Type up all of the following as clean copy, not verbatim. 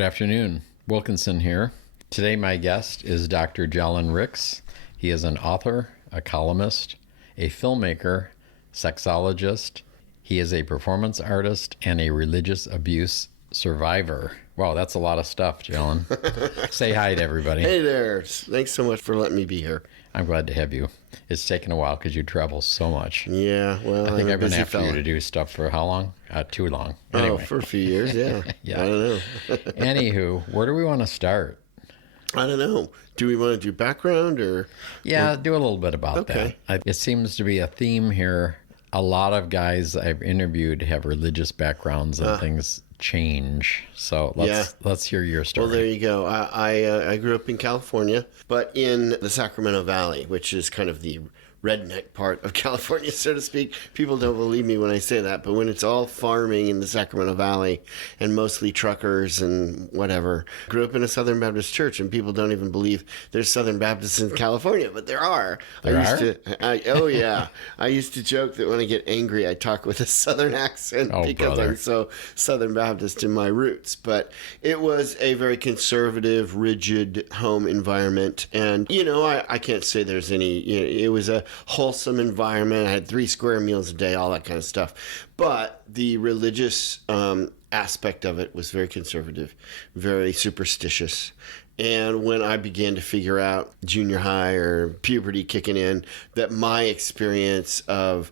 Good afternoon. Wilkinson here. Today my guest is Dr. Jallen Rix. He is an author, a columnist, a filmmaker, sexologist. He is a performance artist and a religious abuse survivor. Wow, that's a lot of stuff, Jallen. Say hi to everybody. Hey there. Thanks so much for letting me be here. I'm glad to have you. It's taken a while because you travel so much. Yeah, well, I think I've been after fella. you to do stuff for how long? Too long. Anyway. Oh, for a few years, yeah. Yeah. I don't know. Anywho, where do we want to start? I don't know. Do we want to do background or? Yeah, do a little bit about Okay. that. It seems to be a theme here. A lot of guys I've interviewed have religious backgrounds and things change. So let's hear your story. Well, there you go. I grew up in California, but in the Sacramento Valley, which is kind of the redneck part of California, so to speak. People don't believe me when I say that, but when it's all farming in the Sacramento Valley and mostly truckers and whatever. Grew up in a Southern Baptist church, and people don't even believe there's Southern Baptists in California, but there are. Oh yeah. I used to joke that when I get angry, I talk with a Southern accent because brother. I'm so Southern Baptist in my roots. But it was a very conservative, rigid home environment, and I can't say there's any. It was a wholesome environment. I had 3 square meals a day, all that kind of stuff. But the religious aspect of it was very conservative, very superstitious. And when I began to figure out junior high or puberty kicking in, that my experience of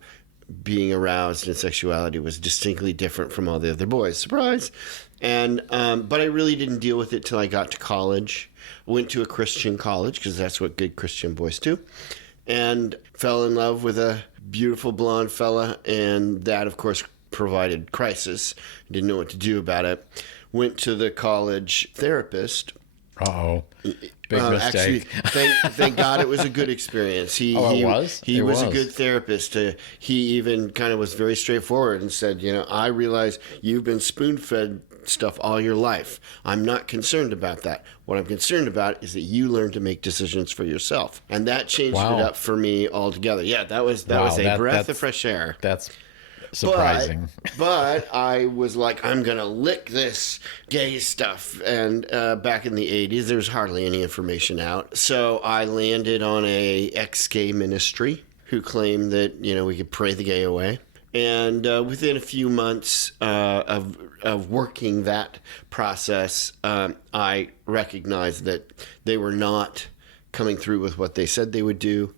being aroused in sexuality was distinctly different from all the other boys. Surprise! And but I really didn't deal with it till I got to college. Went to a Christian college because that's what good Christian boys do. And fell in love with a beautiful blonde fella, and that, of course, provided crisis. Didn't know what to do about it. Went to the college therapist. Uh-oh. Big mistake. Actually, thank God it was a good experience. It was? He was a good therapist. He even kind of was very straightforward and said, I realize you've been spoon-fed stuff all your life. I'm not concerned about that. What I'm concerned about is that you learn to make decisions for yourself. And that changed it up for me altogether. Yeah, that was a breath of fresh air. That's surprising. But I was like, I'm going to lick this gay stuff. And back in the 80s, there was hardly any information out. So I landed on a ex-gay ministry who claimed that, we could pray the gay away. And within a few months of working that process, I recognized that they were not coming through with what they said they would do.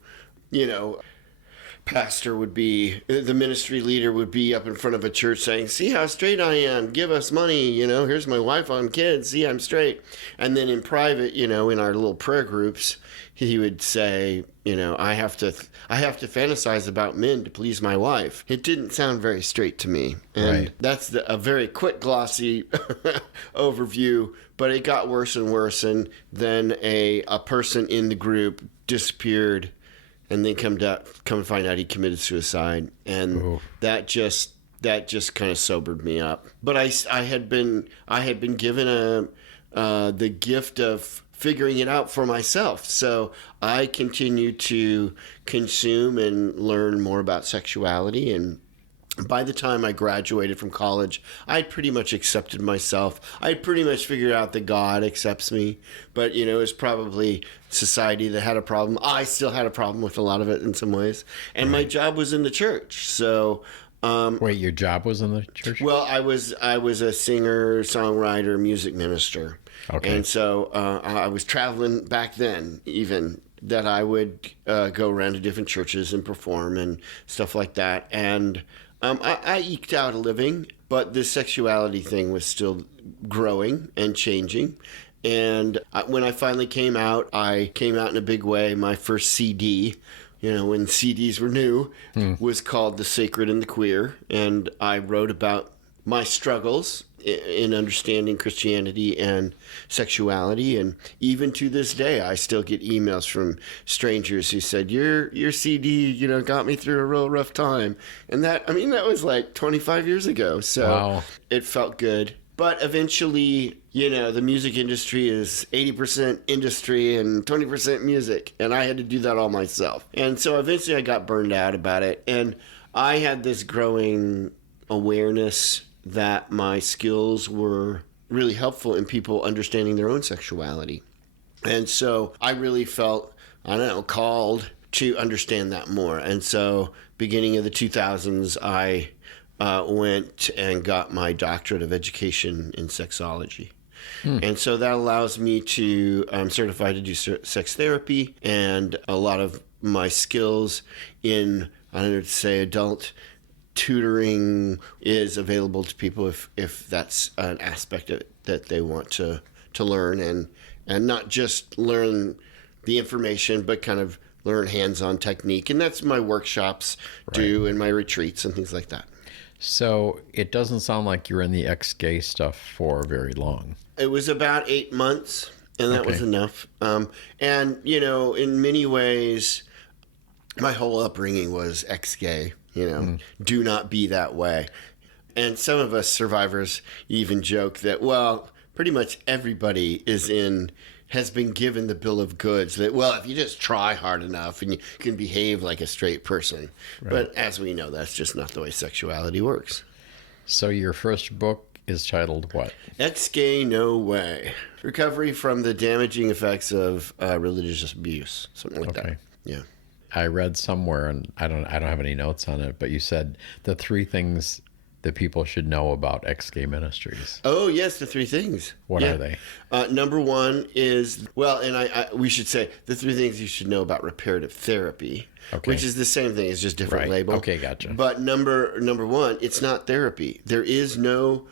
Pastor would be, the ministry leader would be up in front of a church saying, see how straight I am, give us money, here's my wife and kids, see I'm straight. And then in private, in our little prayer groups, he would say, I have to fantasize about men to please my wife. It didn't sound very straight to me. And that's a very quick, glossy overview, but it got worse and worse. And then a person in the group disappeared, and then come to find out he committed suicide. And that just kind of sobered me up. But I had been given the gift of figuring it out for myself. So I continued to consume and learn more about sexuality. And by the time I graduated from college, I had pretty much accepted myself. I had pretty much figured out that God accepts me. But, it was probably society that had a problem. I still had a problem with a lot of it in some ways. And my job was in the church. So... Wait, your job was in the church? Well, I was a singer, songwriter, music minister. Okay. And so I was traveling back then, even, that I would go around to different churches and perform and stuff like that. And I eked out a living, but the sexuality thing was still growing and changing. And when I finally came out in a big way. My first CD, when CDs were new, was called The Sacred and the Queer. And I wrote about my struggles in understanding Christianity and sexuality. And even to this day, I still get emails from strangers who said, your CD, got me through a real rough time. And that was like 25 years ago. So It felt good. But eventually, the music industry is 80% industry and 20% music. And I had to do that all myself. And so eventually I got burned out about it. And I had this growing awareness that my skills were really helpful in people understanding their own sexuality. And so I really felt, I don't know, called to understand that more. And so beginning of the 2000s, I went and got my Doctorate of Education in Sexology. And so that allows me to, I'm certified to do sex therapy, and a lot of my skills in, I don't know, to say adult tutoring is available to people if that's an aspect of it that they want to learn, and not just learn the information, but kind of learn hands-on technique. And that's my workshops do and my retreats and things like that. So it doesn't sound like you're in the ex-gay stuff for very long. It was about 8 months, and that was enough. And, you know, in many ways, my whole upbringing was ex-gay, you know, do not be that way. And some of us survivors even joke that, well, pretty much everybody has been given the bill of goods that, well, if you just try hard enough and you can behave like a straight person. Right. But as we know, that's just not the way sexuality works. So your first book is titled what? Ex-Gay No Way. Recovery from the Damaging Effects of Religious Abuse. Something like that. Yeah. I read somewhere, and I don't have any notes on it, but you said the 3 things that people should know about ex-gay ministries. Oh, yes, the 3 things. What are they? Number 1 is, well, and we should say the 3 things you should know about reparative therapy, which is the same thing, it's just different label. Okay, gotcha. But number 1, it's not therapy. There is no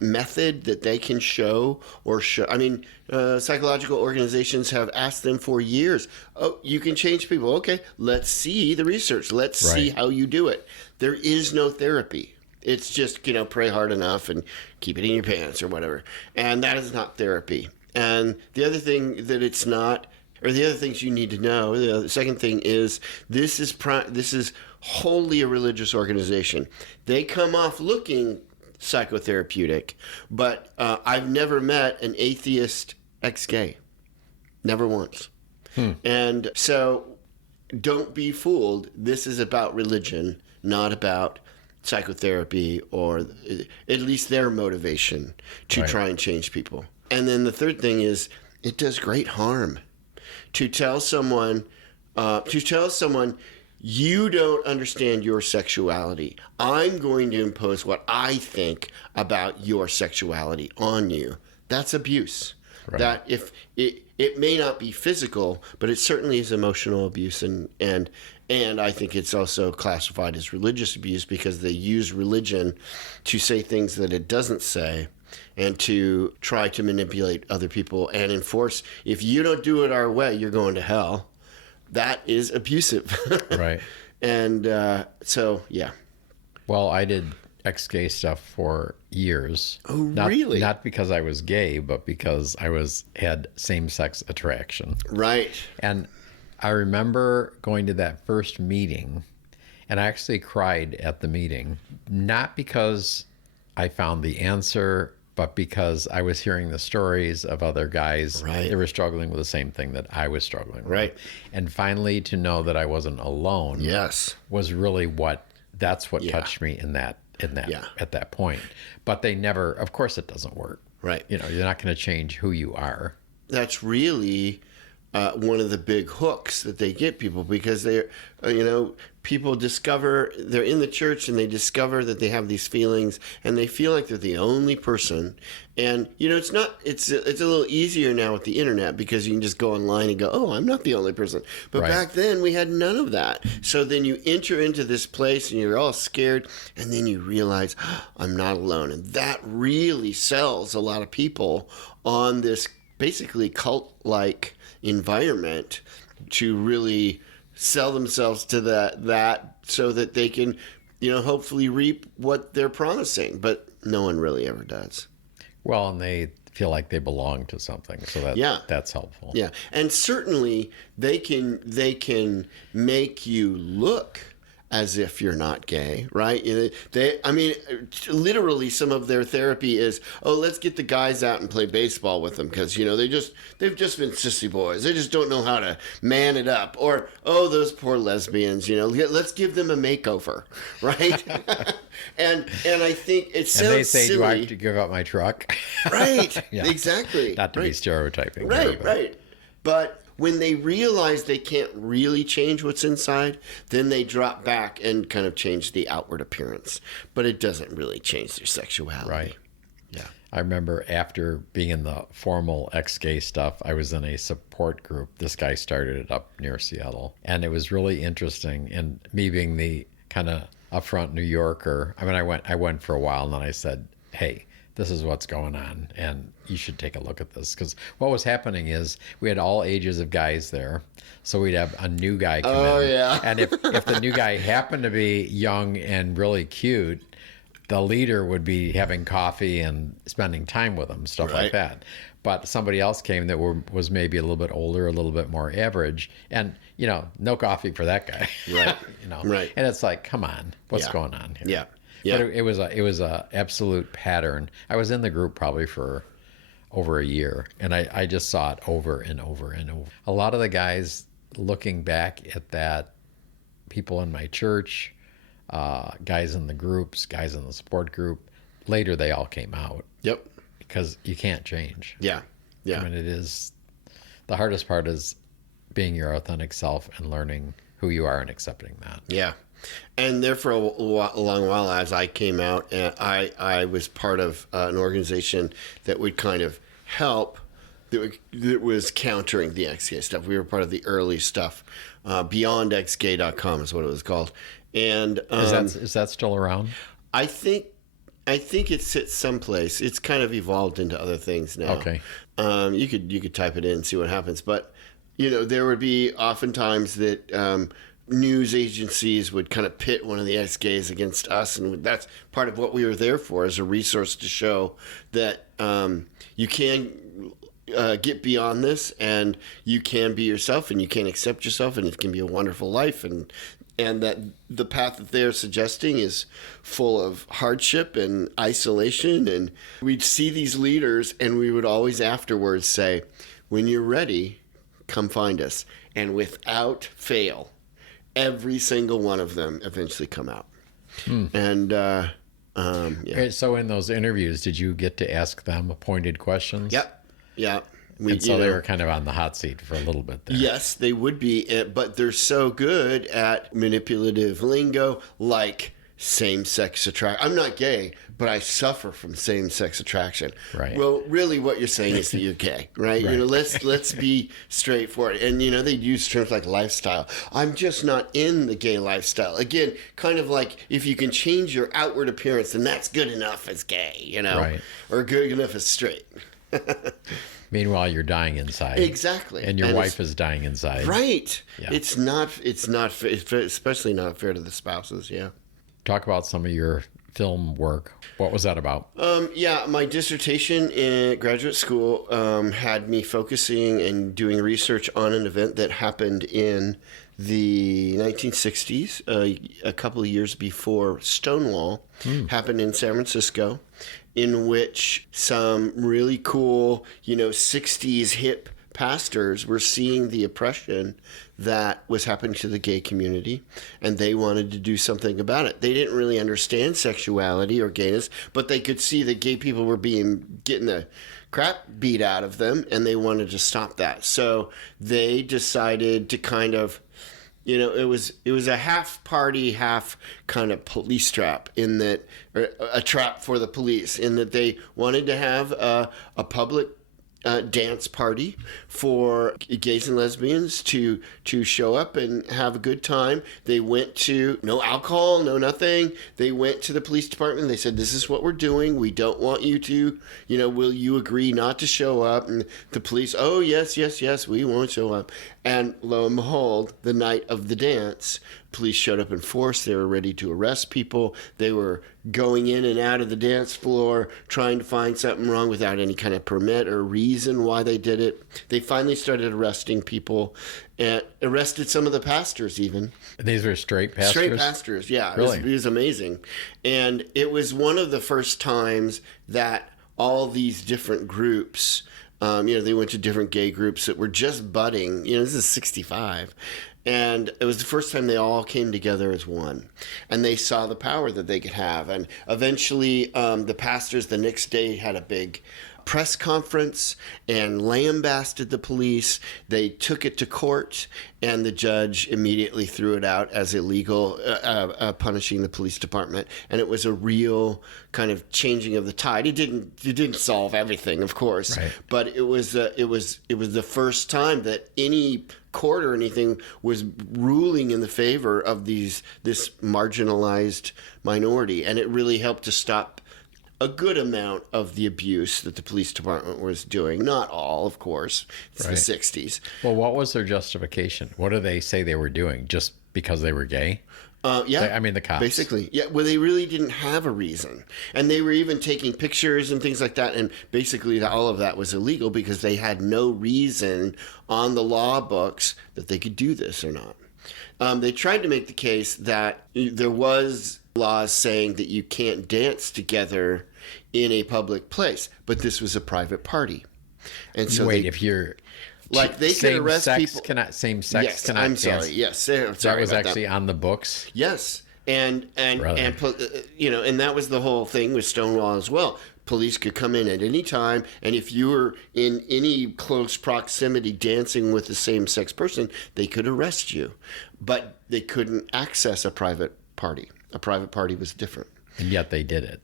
method that they can show. I mean, psychological organizations have asked them for years, oh, you can change people. Okay, let's see the research. Let's see how you do it. There is no therapy. It's just, you know, pray hard enough and keep it in your pants or whatever. And that is not therapy. And the other thing that it's not, or the other things you need to know, the second thing is this is wholly a religious organization. They come off looking psychotherapeutic, but I've never met an atheist ex-gay. Never once. And so don't be fooled. This is about religion, not about psychotherapy, or at least their motivation to try and change people. And then the third thing is it does great harm to tell someone you don't understand your sexuality. I'm going to impose what I think about your sexuality on you. That's abuse. Right. That if it may not be physical, but it certainly is emotional abuse, and I think it's also classified as religious abuse because they use religion to say things that it doesn't say, and to try to manipulate other people and enforce, if you don't do it our way, you're going to hell. That is abusive. Right. And so, yeah. Well, I did ex-gay stuff for years. Oh, really? Not because I was gay, but because I had same-sex attraction. Right. And I remember going to that first meeting, and I actually cried at the meeting, not because I found the answer, but because I was hearing the stories of other guys that were struggling with the same thing that I was struggling with. Right. And finally to know that I wasn't alone was really that's what touched me in that at that point. But they never, of course it doesn't work. Right. You know, you're not going to change who you are. That's really one of the big hooks that they get people, because they're, people discover they're in the church and they discover that they have these feelings and they feel like they're the only person. And, it's a little easier now with the internet because you can just go online and go, oh, I'm not the only person. But back then we had none of that. So then you enter into this place and you're all scared, and then you realize, oh, I'm not alone. And that really sells a lot of people on this basically cult-like environment to really sell themselves to that so that they can, hopefully reap what they're promising. But no one really ever does. Well, and they feel like they belong to something, so that's helpful. Yeah, and certainly they can make you look as if you're not gay, right? Literally some of their therapy is, oh, let's get the guys out and play baseball with them because, they've just been sissy boys. They just don't know how to man it up. Or, oh, those poor lesbians, let's give them a makeover, right? and I think it sounds And they say, silly. do I have to give up my truck? Right, Yeah. exactly. Not to be stereotyping. Right, right. But when they realize they can't really change what's inside, then they drop back and kind of change the outward appearance. But it doesn't really change their sexuality. Right. Yeah. I remember after being in the formal ex-gay stuff, I was in a support group. This guy started it up near Seattle. And it was really interesting. And me being the kind of upfront New Yorker, I went for a while and then I said, hey, this is what's going on, and you should take a look at this. Because what was happening is we had all ages of guys there, so we'd have a new guy come in. Oh, yeah. And if the new guy happened to be young and really cute, the leader would be having coffee and spending time with him, stuff like that. But somebody else came that was maybe a little bit older, a little bit more average, and no coffee for that guy. Right. Right. And it's like, come on, what's going on here? Yeah. Yeah. But it was a absolute pattern. I was in the group probably for over a year, and I just saw it over and over and over. A lot of the guys, looking back at that, people in my church, guys in the groups, guys in the support group, later they all came out. Yep. Because you can't change. Yeah. Yeah. I mean, it is, the hardest part is being your authentic self and learning who you are and accepting that. Yeah. And there for a long while, as I came out, I was part of an organization that would kind of help, that was countering the ex-gay stuff. We were part of the early stuff. BeyondXGay.com is what it was called. And Is that still around? I think it sits someplace. It's kind of evolved into other things now. Okay. You could type it in and see what happens. But, there would be oftentimes that news agencies would kind of pit one of the ex-gays against us, and that's part of what we were there for, as a resource to show that you can get beyond this, and you can be yourself, and you can accept yourself, and it can be a wonderful life, and that the path that they're suggesting is full of hardship and isolation. And we'd see these leaders, and we would always afterwards say, when you're ready, come find us. And without fail, every single one of them eventually come out. And yeah. Okay, so in those interviews, did you get to ask them pointed questions? Yep. Yeah. And so they were kind of on the hot seat for a little bit there. Yes, they would be, but they're so good at manipulative lingo, like same-sex attraction. I'm not gay, but I suffer from same-sex attraction. Right. Well, really what you're saying is that you're gay, right? Right. Let's be straightforward. And, they use terms like lifestyle. I'm just not in the gay lifestyle. Again, kind of like if you can change your outward appearance, then that's good enough as gay, Right. Or good enough as straight. Meanwhile, you're dying inside. Exactly. And your wife is dying inside. Right. Yeah. It's not fair, especially not fair to the spouses. Yeah. Talk about some of your film work. What was that about? Yeah, my dissertation in graduate school had me focusing and doing research on an event that happened in the 1960s, a couple of years before Stonewall, happened in San Francisco, in which some really cool, 60s hip pastors were seeing the oppression that was happening to the gay community, and they wanted to do something about it. They didn't really understand sexuality or gayness, but they could see that gay people were getting the crap beat out of them, and they wanted to stop that. So they decided to kind of, it was a half party, half kind of police trap, in that, or a trap for the police, in that they wanted to have a public dance party for gays and lesbians to show up and have a good time. They went to, no alcohol, no nothing. They went to the police department. They said, this is what we're doing. We don't want you to, will you agree not to show up? And the police, oh, yes, we won't show up. And lo and behold, the night of the dance, police showed up in force. They were ready to arrest people. They were going in and out of the dance floor, trying to find something wrong without any kind of permit or reason why they did it. They finally started arresting people and arrested some of the pastors even. These were straight pastors? Straight pastors, yeah. Really? It was amazing. And it was one of the first times that all these different groups, they went to different gay groups that were just budding. This is 65. And it was the first time they all came together as one. And they saw the power that they could have. And eventually, the pastors the next day had a big press conference and lambasted the police. They took it to court, and the judge immediately threw it out as illegal, punishing the police department. And it was a real kind of changing of the tide. It didn't solve everything, of course, right. But it was the first time that any court or anything was ruling in the favor of this marginalized minority, and it really helped to stop a good amount of the abuse that the police department was doing. Not all, of course. It's right. The 60s. Well, what was their justification? What do they say they were doing? Just because they were gay? Yeah. The cops. Basically. Yeah. Well, they really didn't have a reason. And they were even taking pictures and things like that. And basically all of that was illegal because they had no reason on the law books that they could do this or not. They tried to make the case that there was laws saying that you can't dance together in a public place, but this was a private party. And so if you're like they could arrest people. Same sex yes, cannot I'm dance. sorry. Yes, I'm sorry that was about actually that. on the books. Yes, and that was the whole thing with Stonewall as well. Police could come in at any time, and if you were in any close proximity dancing with the same-sex person, they could arrest you. But they couldn't access a private party. A private party was different. And yet they did it.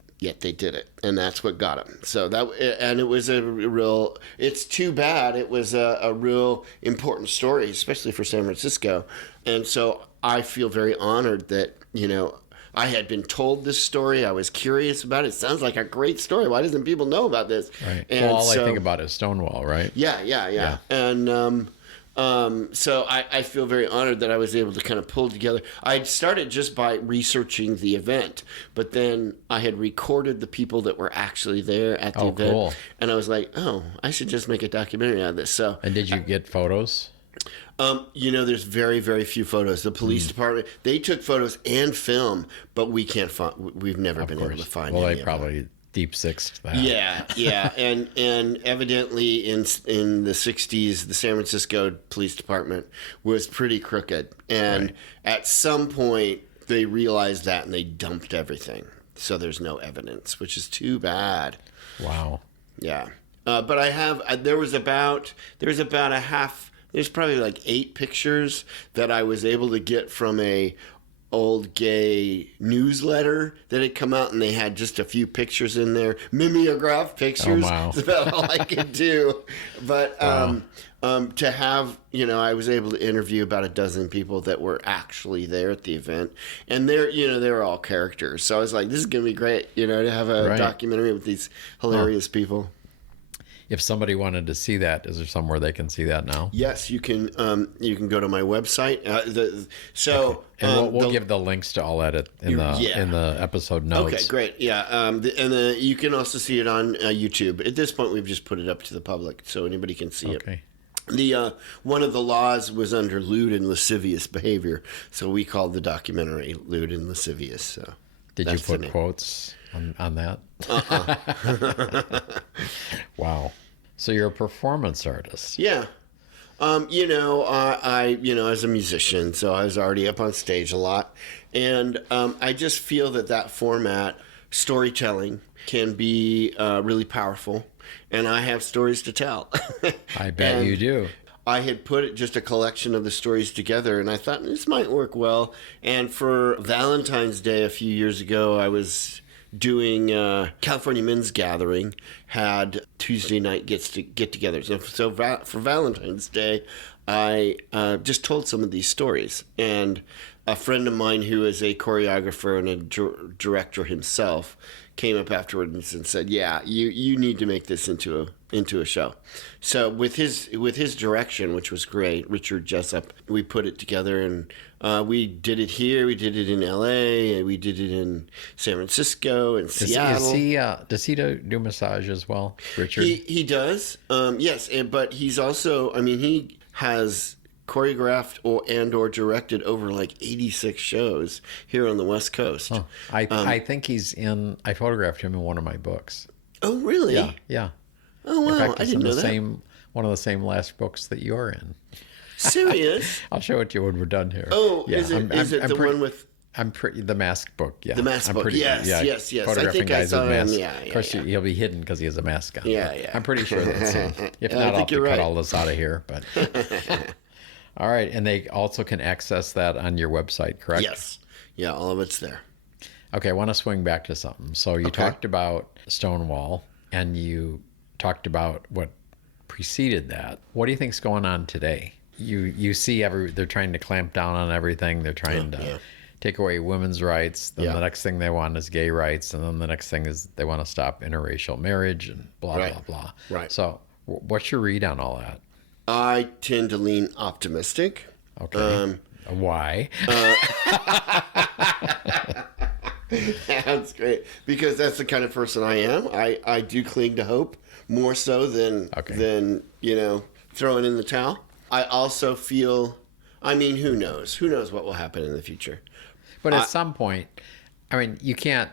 And that's what got them. So it was a real. It's too bad. It was a real important story, especially for San Francisco. And so I feel very honored that I had been told this story. I was curious about it. It sounds like a great story. Why doesn't people know about this? Right. And well, all I think about is Stonewall, right? Yeah. And so I feel very honored that I was able to kind of pull together. I started just by researching the event, but then I had recorded the people that were actually there at the event. Cool. And I was like, I should just make a documentary out of this. So. And did you get photos? There's very, very few photos. The police department, they took photos and film, but we can't find. We've never been able to find. Well, any they of probably deep sixed that. Yeah, and evidently in the 60s, the San Francisco Police Department was pretty crooked, and at some point they realized that and they dumped everything. So there's no evidence, which is too bad. Wow. Yeah, but there's probably like 8 pictures that I was able to get from a old gay newsletter that had come out, and they had just a few pictures in there, mimeograph pictures. Oh, wow. That's about all I could do. But to have, I was able to interview about a dozen people that were actually there at the event, and they're all characters. So I was like, this is gonna be great, to have a documentary with these hilarious people. If somebody wanted to see that, is there somewhere they can see that now? Yes, you can. You can go to my website. And we'll give the links to all that in the episode notes. Okay, great. Yeah, you can also see it on YouTube. At this point, we've just put it up to the public, so anybody can see it. Okay. One of the laws was under lewd and lascivious behavior, so we called the documentary "Lewd and Lascivious." So, did you put quotes on that? Wow. So you're a performance artist. Yeah. I as a musician, so I was already up on stage a lot. And I just feel that format, storytelling, can be really powerful. And I have stories to tell. I bet you do. I had put just a collection of the stories together, and I thought this might work well. And for Valentine's Day a few years ago, I was doing California Men's Gathering, had Tuesday night get-togethers. And so for Valentine's Day, I just told some of these stories. And a friend of mine who is a choreographer and a director himself came up afterwards and said, yeah, you need to make this into into a show. So with his direction, which was great, Richard Jessup, we put it together, and we did it here. We did it in L.A. and we did it in San Francisco and Seattle. Does he do massage as well, Richard? He does. Yes, but he's also. I mean, he has choreographed or directed over like 86 shows here on the West Coast. Oh, I think he's in. I photographed him in one of my books. Oh, really? Yeah, yeah. Oh, wow. In fact, I it's didn't know in the that. one of the same last books that you're in. Serious? I'll show it to you when we're done here. Oh, yeah, is it the one with... the mask book, yeah. The mask book, yes. I Photographing think I guys saw with him, masks. yeah. Of course, he'll be hidden because he has a mask on. Yeah, but yeah. I'm pretty sure that's him. If I not, I'll think have to you're cut right. all this out of here. But all right, and they also can access that on your website, correct? Yes. Yeah, all of it's there. Okay, I want to swing back to something. So you talked about Stonewall, and you talked about what preceded that. What do you think's going on today? You see they're trying to clamp down on everything. They're trying to take away women's rights. Then the next thing they want is gay rights, and then the next thing is they want to stop interracial marriage and blah blah blah. Right. So, what's your read on all that? I tend to lean optimistic. Okay. Why? That's great, because that's the kind of person I am. I do cling to hope more so than throwing in the towel. I also feel, I mean, who knows what will happen in the future. But at some point, I mean, you can't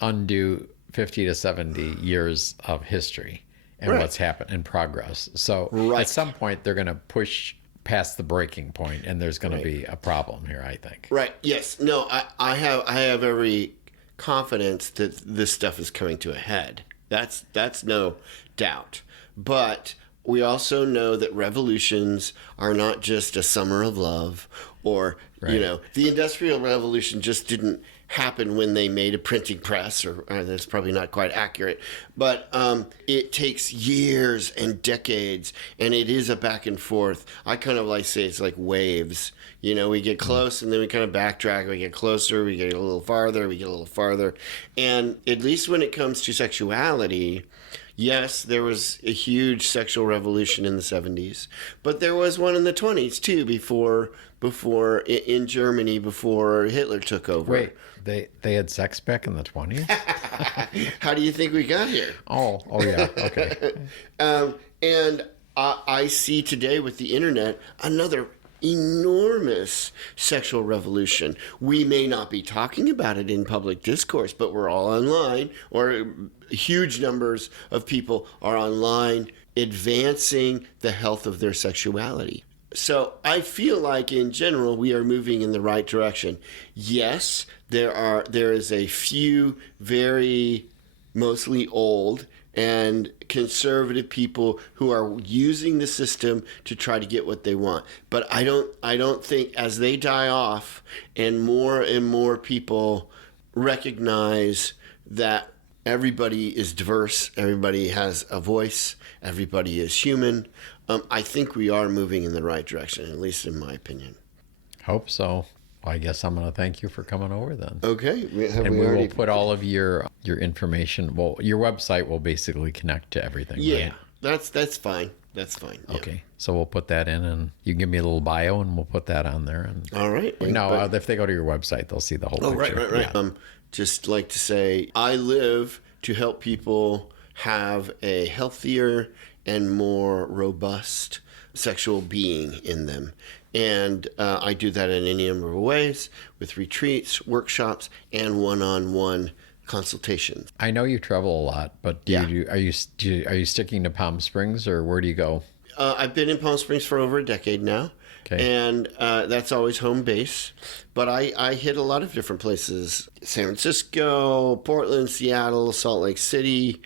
undo 50 to 70 years of history and what's happened in progress. So at some point, they're going to push past the breaking point, and there's going to be a problem here, I think. Right. Yes. No, I have every confidence that this stuff is coming to a head. That's no doubt. But we also know that revolutions are not just a summer of love, or the Industrial Revolution just didn't happen when they made a printing press, or that's probably not quite accurate, but it takes years and decades, and it is a back and forth. I kind of like say it's like waves. We get close and then we kind of backtrack. We get closer, we get a little farther, we get a little farther. And at least when it comes to sexuality, yes, there was a huge sexual revolution in the 70s, but there was one in the 20s too, before in Germany, before Hitler took over. Wait, they had sex back in the 20s? How do you think we got here? Oh yeah, okay. And I see today with the internet another enormous sexual revolution. We may not be talking about it in public discourse, but we're all online, or huge numbers of people are online advancing the health of their sexuality. So I feel like in general we are moving in the right direction. Yes, there is a few very mostly old and conservative people who are using the system to try to get what they want. But I don't think, as they die off and more people recognize that everybody is diverse, everybody has a voice, everybody is human, I think we are moving in the right direction, at least in my opinion. Hope so. Well, I guess I'm going to thank you for coming over then. Okay. We will put all of your information. Well, your website will basically connect to everything. Yeah, right? that's fine. That's fine. Yeah. Okay. So we'll put that in, and you can give me a little bio, and we'll put that on there. And all right. if they go to your website, they'll see the whole picture. Right. Yeah. Just like to say, I live to help people have a healthier and more robust sexual being in them. And I do that in any number of ways, with retreats, workshops, and one-on-one consultations. I know you travel a lot, but are you sticking to Palm Springs, or where do you go? I've been in Palm Springs for over a decade now, and that's always home base. But I hit a lot of different places: San Francisco, Portland, Seattle, Salt Lake City.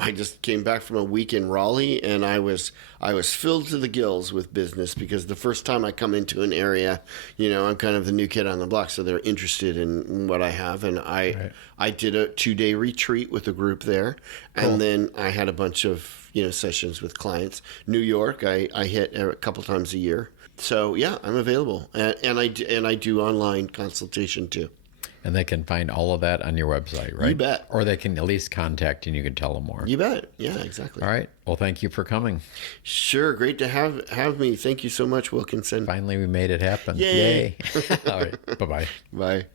I just came back from a week in Raleigh, and I was filled to the gills with business, because the first time I come into an area, I'm kind of the new kid on the block, so they're interested in what I have. And I did a 2-day retreat with a group there, and then I had a bunch of sessions with clients. New York, I hit a couple times a year. So yeah, I'm available, and I do online consultation too. And they can find all of that on your website, right? You bet. Or they can at least contact you and you can tell them more. You bet. Yeah, exactly. All right. Well, thank you for coming. Sure. Great to have me. Thank you so much, Wilkinson. Finally, we made it happen. Yay. All right. Bye-bye. Bye.